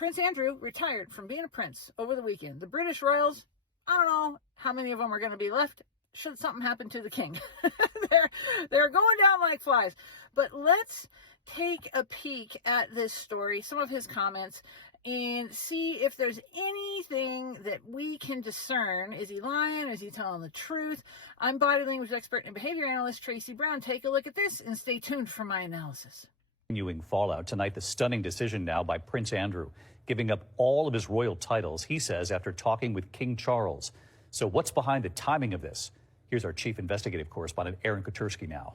Prince Andrew retired from being a prince over the weekend. The British royals, I don't know how many of them are going to be left should something happen to the king. they're going down like flies. But let's take a peek at this story, some of his comments, and see if there's anything that we can discern. Is he lying? Is he telling the truth? I'm body language expert and behavior analyst Traci Brown. Take a look at this and stay tuned for my analysis. Continuing fallout tonight, the stunning decision now by Prince Andrew, giving up all of his royal titles, he says, after talking with King Charles. So what's behind the timing of this? Here's our chief investigative correspondent, Aaron Kotursky now.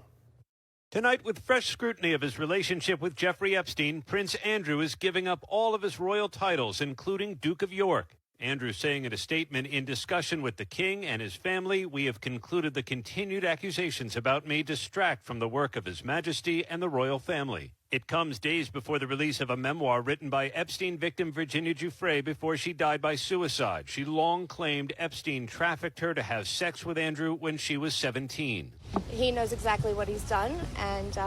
Tonight, with fresh scrutiny of his relationship with Jeffrey Epstein, Prince Andrew is giving up all of his royal titles, including Duke of York. Andrew saying in a statement, in discussion with the king and his family, we have concluded the continued accusations about me distract from the work of His Majesty and the royal family. It comes days before the release of a memoir written by Epstein victim Virginia Giuffre before she died by suicide. She long claimed Epstein trafficked her to have sex with Andrew when she was 17. He knows exactly what he's done, and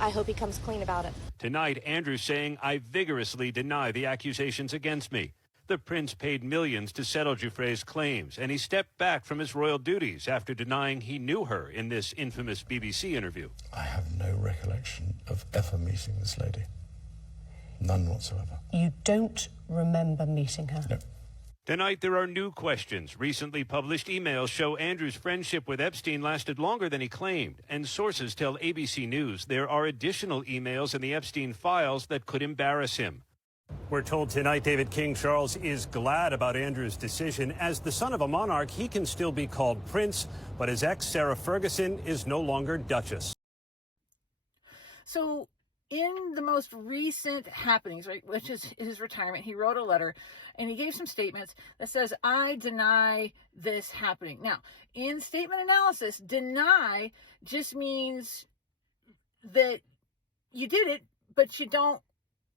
I hope he comes clean about it. Tonight, Andrew saying, I vigorously deny the accusations against me. The prince paid millions to settle Giuffre's claims, and he stepped back from his royal duties after denying he knew her in this infamous BBC interview. I have no recollection of ever meeting this lady. None whatsoever. You don't remember meeting her? No. Tonight, there are new questions. Recently published emails show Andrew's friendship with Epstein lasted longer than he claimed, and sources tell ABC News there are additional emails in the Epstein files that could embarrass him. We're told tonight David King Charles is glad about Andrew's decision. As the son of a monarch, he can still be called prince, but his ex, Sarah Ferguson, is no longer duchess. So in the most recent happenings, right, which is his retirement, he wrote a letter and he gave some statements that says, I deny this happening. Now, in statement analysis, deny just means that you did it, but you don't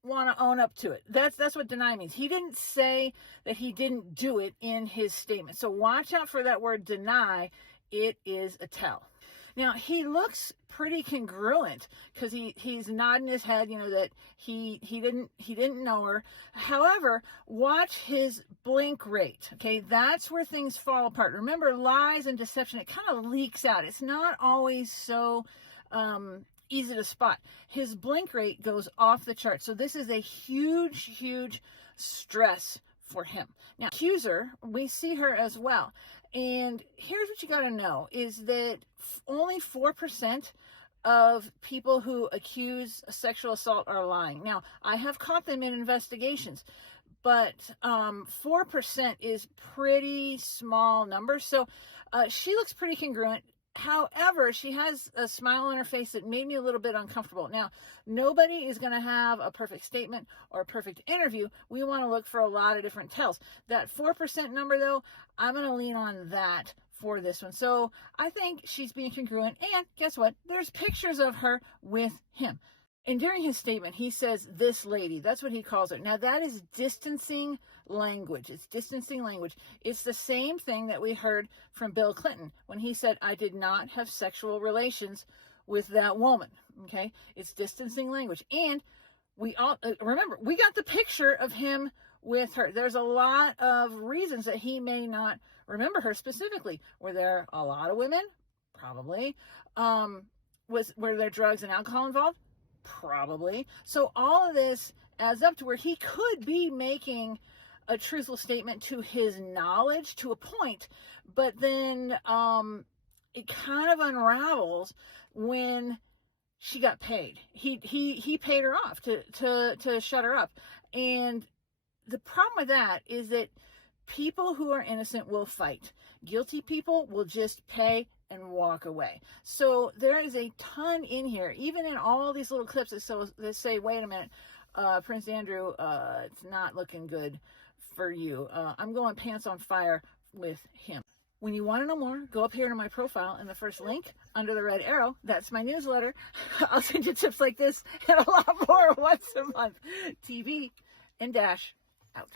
want to own up to it. That's what deny means. He didn't say that he didn't do it in his statement. So watch out for that word deny. It is a tell. Now, he looks pretty congruent because he's nodding his head, that he didn't know her. However, watch his blink rate. Okay, that's where things fall apart. Remember, lies and deception, it kind of leaks out. It's not always so easy to spot. His blink rate goes off the chart. So this is a huge stress for him. Now, accuser, we see her as well. And here's what you got to know is that only 4% of people who accuse sexual assault are lying. Now, I have caught them in investigations, but 4% is pretty small number. So she looks pretty congruent. However, she has a smile on her face that made me a little bit uncomfortable. Now, nobody is going to have a perfect statement or a perfect interview. We want to look for a lot of different tells. That 4% number, though, I'm going to lean on that for this one. So I think she's being congruent. And guess what? There's pictures of her with him. And during his statement, he says, this lady, that's what he calls her. Now, that is distancing language. It's distancing language. It's the same thing that we heard from Bill Clinton when he said, I did not have sexual relations with that woman. Okay. It's distancing language. And we all remember, we got the picture of him with her. There's a lot of reasons that he may not remember her specifically. Were there a lot of women? Probably. Were there drugs and alcohol involved? Probably. So all of this adds up to where he could be making a truthful statement to his knowledge to a point, but then it kind of unravels when she got paid. He paid her off to shut her up. And the problem with that is that people who are innocent will fight. Guilty people will just pay and walk away. So there is a ton in here, even in all these little clips that say, wait a minute, Prince Andrew, it's not looking good for you. I'm going pants on fire with him. When you want to know more, go up here to my profile and the first link under the red arrow. That's my newsletter. I'll send you tips like this and a lot more once a month. TV and Dash out.